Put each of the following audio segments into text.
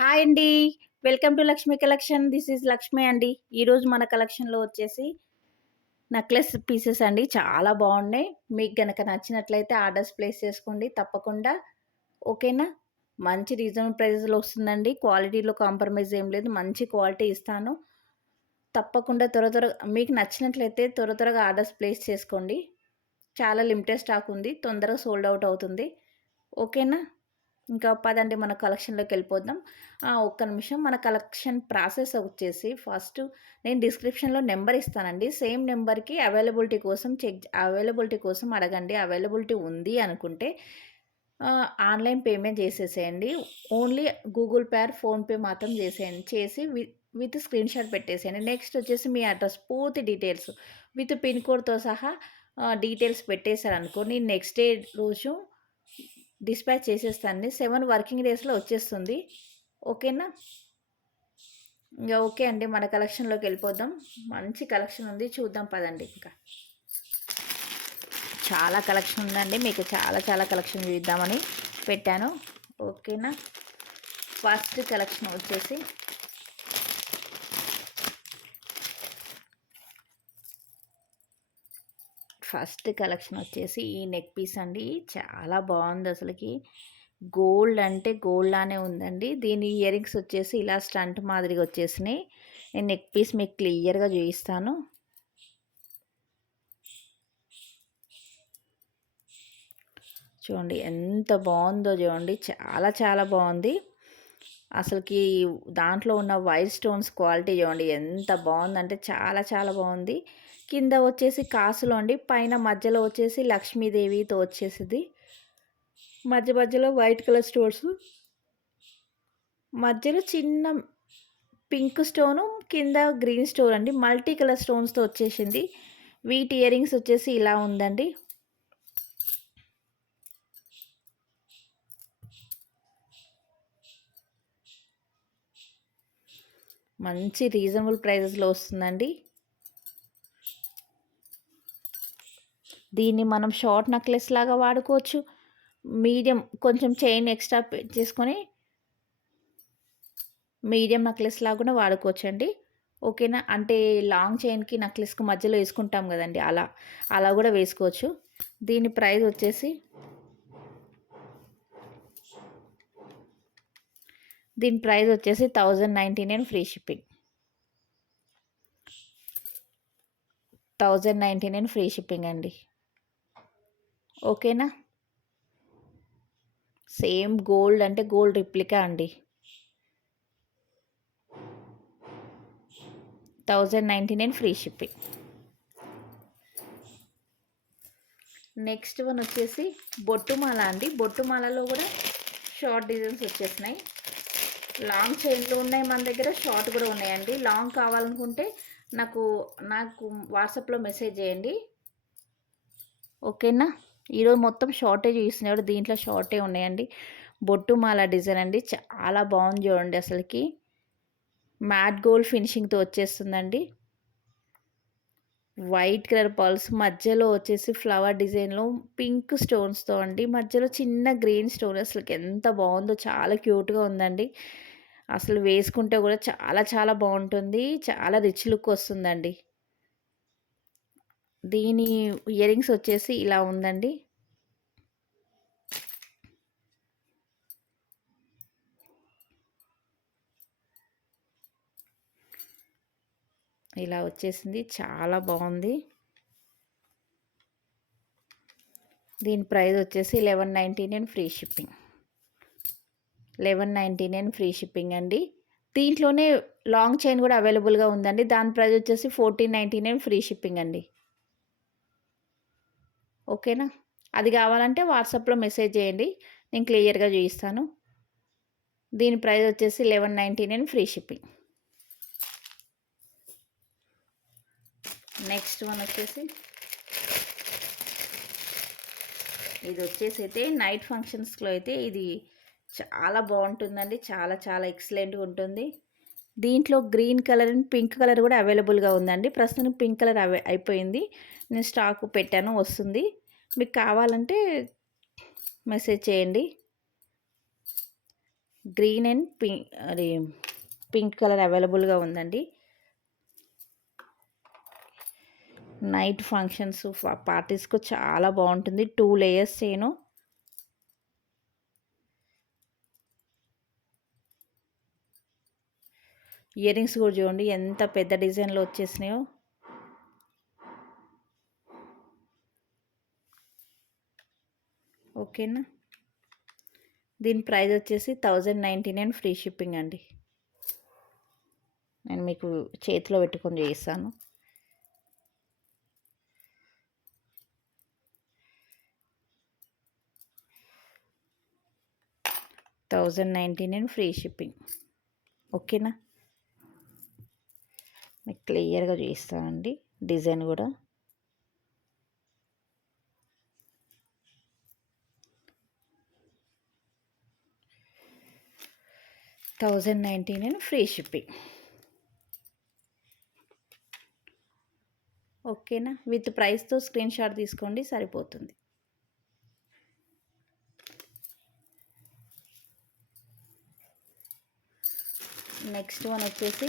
Hi అండి. Welcome to Lakshmi collection. This is Lakshmi అండి. ఈరోజు మన కలెక్షన్‌లో వచ్చేసి నెక్లెస్ పీసెస్ అండి. చాలా బాగున్నాయి. మీకు గనక నచ్చినట్లయితే ఆర్డర్స్ ప్లేస్ చేసుకోండి తప్పకుండా. ఓకేనా? మంచి రీజనబుల్ ప్రైజెస్‌లో వస్తుందండి. క్వాలిటీలో కాంప్రమైజ్ ఏం లేదు. మంచి క్వాలిటీ ఇస్తాను. తప్పకుండా మీకు నచ్చినట్లయితే త్వరగా ఆర్డర్స్ ప్లేస్ చేసుకోండి. చాలా లిమిటెడ్ స్టాక్ ఉంది. తొందరగా సోల్డ్ అవుట్ అవుతుంది. ఓకేనా? ఇంకా పదండి మన కలెక్షన్‌లోకెళ్ళిపోదాం. ఒక్క నిమిషం మన కలెక్షన్ ప్రాసెస్ వచ్చేసి ఫస్ట్ నేను డిస్క్రిప్షన్‌లో నెంబర్ ఇస్తానండి. సేమ్ నెంబర్‌కి అవైలబిలిటీ కోసం అడగండి. అవైలబిలిటీ ఉంది అనుకుంటే ఆన్‌లైన్ పేమెంట్ చేసేసేయండి. Only Google pay are PhonePe మాత్రం చేసేయండి. చేసి విత్ స్క్రీన్‌షాట్ పెట్టేసేయండి. నెక్స్ట్ వచ్చేసి మీ అడ్రస్ పూర్తి డీటెయిల్స్ విత్ పిన్ కోడ్‌తో సహా డీటెయిల్స్ పెట్టేసారనుకో నేను నెక్స్ట్ డే రోజు డిస్పాచ్ చేసేస్తానండి. 7 వర్కింగ్ డేస్‌లో వచ్చేస్తుంది. ఓకేనా? ఇంగ ఓకే అండి. మన కలెక్షన్‌లోకెళ్ళిపోదాం. మంచి కలెక్షన్ ఉంది. చూద్దాం పదండి ఇంకా. చాలా కలెక్షన్ ఉందండి. మీకు చాలా కలెక్షన్ చూపిద్దామని పెట్టాను. ఓకేనా? ఫస్ట్ కలెక్షన్ వచ్చేసి ఈ నెక్ పీస్ అండి. చాలా బాగుంది అసలకి. గోల్డ్ అంటే గోల్డ్ లానే ఉందండి. దీని ఇయర్ రింగ్స్ వచ్చేసి ఇలా స్టంట్ మాదిరిగా వచ్చేసినాయి. నేను నెక్ పీస్ మీకు క్లియర్‌గా చూపిస్తాను. చూడండి ఎంత బాగుందో చూడండి. చాలా బాగుంది. అసలుకి దాంట్లో ఉన్న వైట్ స్టోన్స్ క్వాలిటీ చూడండి ఎంత బాగుందంటే చాలా బాగుంది. కింద వచ్చేసి కాసులు అండి. పైన మధ్యలో వచ్చేసి లక్ష్మీదేవితో వచ్చేసిది. మధ్యలో వైట్ కలర్ స్టోన్స్. మధ్యలో చిన్న పింక్ స్టోను, కింద గ్రీన్ స్టోన్ అండి. మల్టీ కలర్ స్టోన్స్‌తో వచ్చేసింది. వీటి ఇయర్ రింగ్స్ వచ్చేసి ఇలా ఉందండి. మంచి రీజనబుల్ ప్రైజెస్‌లో వస్తుందండి. దీన్ని మనం షార్ట్ నెక్లెస్ లాగా వాడుకోవచ్చు. మీడియం కొంచెం చైన్ ఎక్స్ట్రా చేసుకొని మీడియం నెక్లెస్ లాగా కూడా వాడుకోవచ్చండి. ఓకేనా? అంటే లాంగ్ చైన్‌కి నెక్లెస్‌కి మధ్యలో వేసుకుంటాం కదండీ! అలా కూడా వేసుకోవచ్చు. దీని ప్రైస్ వచ్చేసి 1099 ఫ్రీ షిప్పింగ్. 1099 ఫ్రీ షిప్పింగ్ అండి. ఓకేనా? సేమ్ గోల్డ్ అంటే గోల్డ్ రిప్లికా అండి. 1099 ఫ్రీ షిప్పింగ్. నెక్స్ట్ వన్ వచ్చేసి బొట్టుమాల అండి. బొట్టుమాలలో కూడా షార్ట్ డిజైన్స్ వచ్చేసినాయి. లాంగ్ చైన్లు ఉన్నాయి మన దగ్గర, షార్ట్ కూడా ఉన్నాయండి. లాంగ్ కావాలనుకుంటే నాకు వాట్సాప్లో మెసేజ్ చేయండి. ఓకేనా? ఈరోజు మొత్తం షార్టే చూపిస్తున్నాడు. దీంట్లో షార్టే ఉన్నాయండి. బొట్టుమాల డిజైన్ అండి. చాలా బాగుంది చూడండి అసలుకి. మ్యాట్ గోల్డ్ ఫినిషింగ్తో వచ్చేస్తుందండి. వైట్ కలర్ పర్ల్స్ మధ్యలో వచ్చేసి ఫ్లవర్ డిజైన్లో పింక్ స్టోన్స్తో అండి. మధ్యలో చిన్న గ్రీన్ స్టోన్. అసలుకి ఎంత బాగుందో, చాలా క్యూట్గా ఉందండి. అసలు వేసుకుంటే కూడా చాలా బాగుంటుంది. చాలా రిచ్ లుక్ వస్తుందండి. దీని ఇయర్ రింగ్స్ వచ్చేసి ఇలా ఉందండి. ఇలా వచ్చేసింది. చాలా బాగుంది. దీని ప్రైస్ వచ్చేసి 1199 ఫ్రీ షిప్పింగ్. 1199 ఫ్రీ షిప్పింగ్ అండి. దీంట్లోనే లాంగ్ చైన్ కూడా అవైలబుల్గా ఉందండి. దాని ప్రైస్ వచ్చేసి 1499 ఫ్రీ షిప్పింగ్ అండి. ఓకేనా? అది కావాలంటే వాట్సాప్లో మెసేజ్ చేయండి. నేను క్లియర్గా చూపిస్తాను. దీని ప్రైస్ వచ్చేసి 1199 ఫ్రీ షిప్పింగ్. నెక్స్ట్ వన్ వచ్చేసి ఇది వచ్చేసి అయితే నైట్ ఫంక్షన్స్లో అయితే ఇది చాలా బాగుంటుందండి. చాలా ఎక్సలెంట్గా ఉంటుంది. దీంట్లో green colour and pink colour కూడా అవైలబుల్గా ఉందండి. ప్రస్తుతం పింక్ కలర్ అయిపోయింది. నేను స్టాక్ పెట్టాను, వస్తుంది. మీకు కావాలంటే మెసేజ్ చేయండి. గ్రీన్ అండ్ పింక్ కలర్ అవైలబుల్గా ఉందండి. నైట్ ఫంక్షన్స్ పార్టీస్కు చాలా బాగుంటుంది. 2 లేయర్స్ చైను. ఇయర్ రింగ్స్ కూడా చూడండి ఎంత పెద్ద డిజైన్లో వచ్చేసినాయో. ఓకేనా. దీని ప్రైస్ వచ్చేసి 1099 ఫ్రీ షిప్పింగ్ అండి. నేను మీకు చేతిలో పెట్టుకొని చేయిస్తాను. $1099 ఫ్రీ షిప్పింగ్. ఓకేనా. మీకు క్లియర్గా చూపిస్తానండి డిజైన్ కూడా. $1099 ఫ్రీ షిప్పింగ్. ఓకేనా. విత్ ప్రైస్తో స్క్రీన్ షాట్ తీసుకోండి సరిపోతుంది. నెక్స్ట్ వన్ వచ్చేసి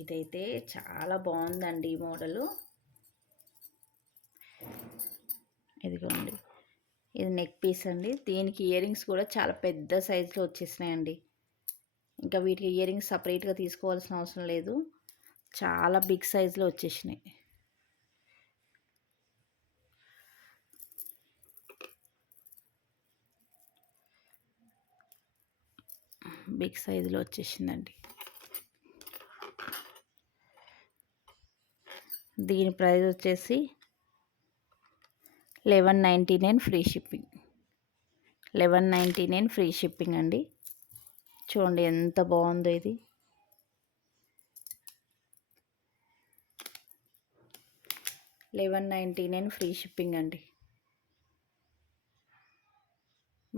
ఇదైతే చాలా బాగుందండి ఈ మోడలు. ఇదిగోండి, ఇది నెక్ పీస్ అండి. దీనికి ఇయర్ రింగ్స్ కూడా చాలా పెద్ద సైజులో వచ్చేసినాయండి. ఇంకా వీటికి ఇయర్ రింగ్స్ సపరేట్గా తీసుకోవాల్సిన అవసరం లేదు, చాలా బిగ్ సైజులో వచ్చేసినాయి. బిగ్ సైజులో వచ్చేసిందండి. దీని ప్రైస్ వచ్చేసి 1199 ఫ్రీ షిప్పింగ్. 1199 ఫ్రీ షిప్పింగ్ అండి. చూడండి ఎంత బాగుందో ఇది. $1199 ఫ్రీ షిప్పింగ్ అండి.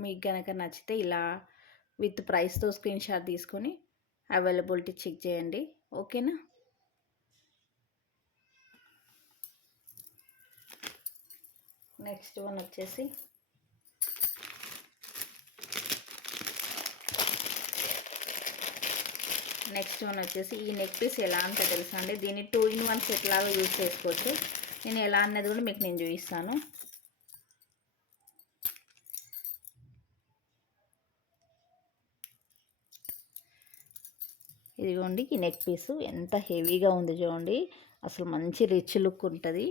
మీకు కనుక నచ్చితే ఇలా విత్ ప్రైస్తో స్క్రీన్ షాట్ తీసుకొని అవైలబిలిటీ చెక్ చేయండి. ఓకేనా. నెక్స్ట్ వన్ వచ్చేసి ఈ నెక్ పీస్ ఎలా అంటే తెలుసా అండి. దీన్ని 2 in 1 సెట్ లాగా యూజ్ చేసుకోవచ్చు. నేను ఎలా అన్నది కూడా మీకు నేను చూపిస్తాను. ఇదిగోండి, ఈ నెక్ పీసు ఎంత హెవీగా ఉంది చూడండి. అసలు మంచి రిచ్ లుక్ ఉంటుంది.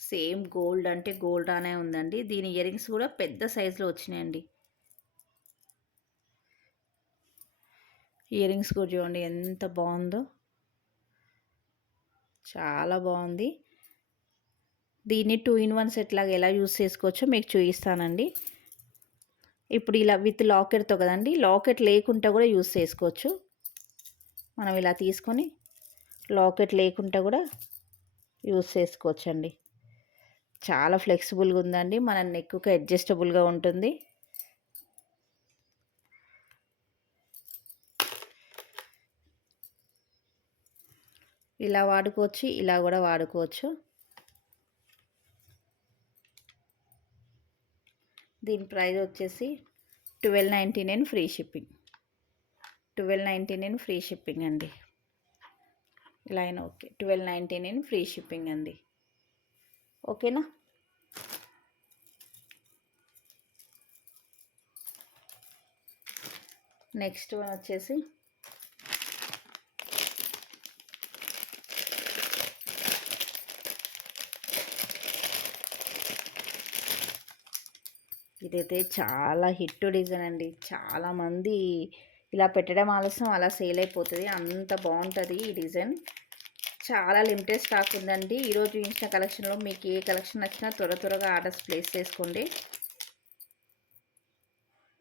సేమ్ గోల్డ్ అంటే గోల్డ్ అనే ఉందండి. దీని ఇయర్ రింగ్స్ కూడా పెద్ద సైజులో వచ్చినాయండి. ఇయర్ రింగ్స్ కూడా చూడండి ఎంత బాగుందో, చాలా బాగుంది. దీన్ని 2 in 1 సెట్ లాగా ఎలా యూస్ చేసుకోవచ్చో మీకు చూపిస్తానండి. ఇప్పుడు ఇలా విత్ లాకెట్తో కదండి, లాకెట్ లేకుండా కూడా యూస్ చేసుకోవచ్చు. మనం ఇలా తీసుకొని లాకెట్ లేకుండా కూడా యూస్ చేసుకోవచ్చండి. చాలా ఫ్లెక్సిబుల్గా ఉందండి. మన నెక్కు అడ్జస్టబుల్గా ఉంటుంది. ఇలా వాడుకోవచ్చు, ఇలా కూడా వాడుకోవచ్చు. దీని ప్రైస్ వచ్చేసి 1299 ఫ్రీ షిప్పింగ్. 1299 ఫ్రీ షిప్పింగ్ అండి. ఇలా అయినా ఓకే. 1299 ఫ్రీ షిప్పింగ్ అండి. ఓకేనా. నెక్స్ట్ వన్ వచ్చేసి ఇదైతే చాలా హిట్ డిజైన్ అండి. చాలామంది ఇలా పెట్టడం ఆలస్యం అలా సేల్ అయిపోతుంది, అంత బాగుంటుంది ఈ డిజైన్. చాలా లిమిటెడ్ స్టాక్ ఉందండి. ఈరోజు చూపించిన కలెక్షన్లో మీకు ఏ కలెక్షన్ నచ్చినా త్వరగా ఆర్డర్స్ ప్లేస్ చేసుకోండి.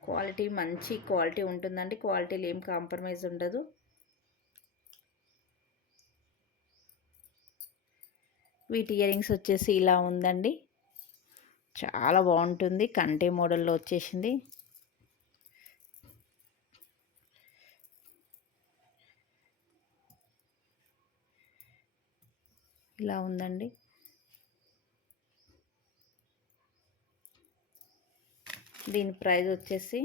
క్వాలిటీ మంచి క్వాలిటీ ఉంటుందండి. క్వాలిటీలో ఏం కాంప్రమైజ్ ఉండదు. వీటి ఇయర్ రింగ్స్ వచ్చేసి ఇలా ఉందండి. చాలా బాగుంటుంది. కంటే మోడల్లో వచ్చేసింది. ఇలా ఉందండి. దీని ప్రైస్ వచ్చేసి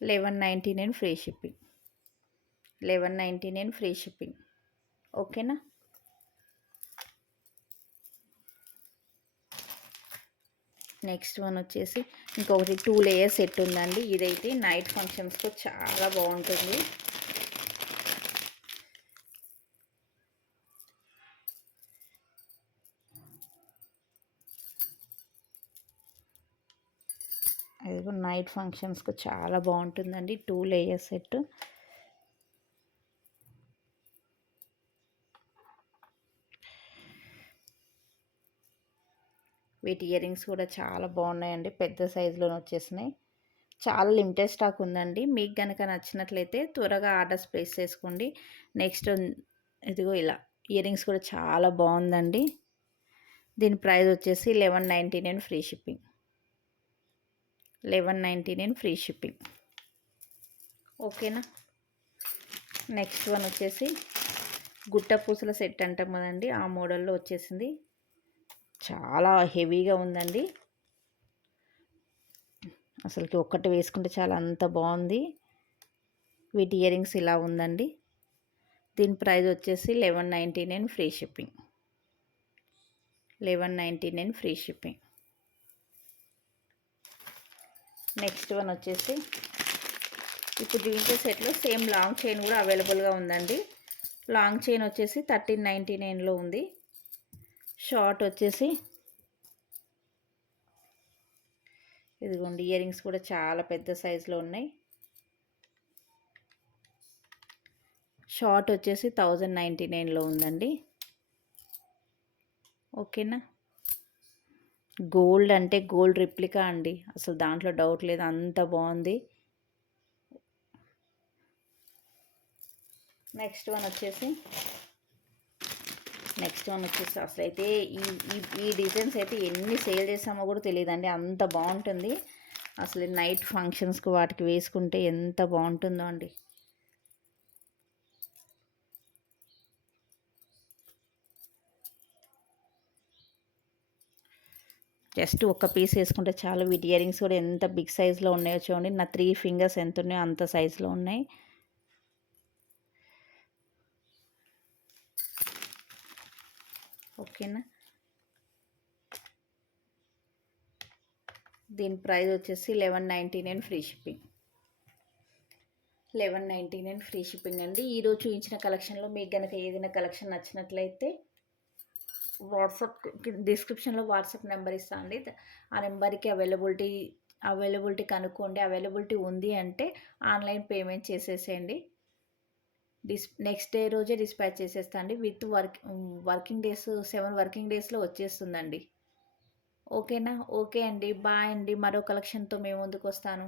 1199 ఫ్రీ షిప్పింగ్. 1199 free shipping. ఓకేనా. నెక్స్ట్ వన్ వచ్చేసి ఇంకొకటి 2 లేయర్స్ సెట్ ఉందండి. ఇదైతే నైట్ ఫంక్షన్స్‌కు చాలా బాగుంటుంది. అది నైట్ ఫంక్షన్స్‌కు చాలా బాగుంటుందండి. 2 లేయర్స్ సెట్. వీటి ఇయర్ రింగ్స్ కూడా చాలా బాగున్నాయండి. పెద్ద సైజులోనే వచ్చేసినాయి. చాలా లిమిటెడ్ స్టాక్ ఉందండి. మీకు కనుక నచ్చినట్లయితే త్వరగా ఆర్డర్స్ ప్లేస్ చేసుకోండి. నెక్స్ట్ ఇదిగో ఇలా ఇయర్ రింగ్స్ కూడా చాలా బాగుందండి. దీని ప్రైస్ వచ్చేసి 1199 ఫ్రీ షిప్పింగ్. 1199 free shipping. ఓకేనా. నెక్స్ట్ వన్ వచ్చేసి గుట్ట పూసల సెట్ అంటాం కదండి, ఆ మోడల్లో వచ్చేసింది. చాలా హెవీగా ఉందండి. అసలుకి ఒక్కటి వేసుకుంటే చాలా అంత బాగుంది. వీటి ఇయర్ రింగ్స్ ఇలా ఉందండి. దీని ప్రైస్ వచ్చేసి 1199 free shipping. 1199 free shipping. Next one వచ్చేసి ఇప్పుడు చూపించే సెట్లో సేమ్ లాంగ్ చైన్ కూడా అవైలబుల్గా ఉందండి. లాంగ్ చైన్ వచ్చేసి 1399లో ఉంది. షార్ట్ వచ్చేసి ఇదిగోండి, ఇయర్ రింగ్స్ కూడా చాలా పెద్ద సైజులో ఉన్నాయి. షార్ట్ వచ్చేసి 1099లో ఉందండి. ఓకేనా. గోల్డ్ అంటే గోల్డ్ రిప్లికా అండి, అసలు దాంట్లో డౌట్ లేదు, అంత బాగుంది. నెక్స్ట్ వన్ వచ్చేసి అసలు అయితే ఈ ఈ డిజైన్స్ అయితే ఎన్ని సేల్ చేసామో కూడా తెలియదండి, అంత బాగుంటుంది. అసలు నైట్ ఫంక్షన్స్కి వాటికి వేసుకుంటే ఎంత బాగుంటుందో అండి. జస్ట్ ఒక పీస్ వేసుకుంటే చాలు. వీటి ఇయర్ రింగ్స్ కూడా ఎంత బిగ్ సైజులో ఉన్నాయో చూడండి. నా 3 ఫింగర్స్ ఎంత ఉన్నాయో అంత సైజులో ఉన్నాయి. ఓకేనా. దీని ప్రైస్ వచ్చేసి 1199 ఫ్రీ షిప్పింగ్. 1199 ఫ్రీ షిప్పింగ్ అండి. ఈరోజు చూపించిన కలెక్షన్లో మీకు కనుక ఏదైనా కలెక్షన్ నచ్చినట్లయితే వాట్సాప్ డిస్క్రిప్షన్లో వాట్సాప్ నెంబర్ ఇస్తా అండి. ఆ నెంబర్కి అవైలబిలిటీ కనుక్కోండి. అవైలబిలిటీ ఉంది అంటే ఆన్లైన్ పేమెంట్ చేసేసేయండి. నెక్స్ట్ డే రోజే డిస్పాచ్ చేసేస్తా అండి. విత్ వర్కింగ్ డేస్ 7 వర్కింగ్ డేస్లో వచ్చేస్తుందండి. ఓకేనా. ఓకే అండి, బాయ్ అండి. మరో కలెక్షన్తో మేము ముందుకు వస్తాను.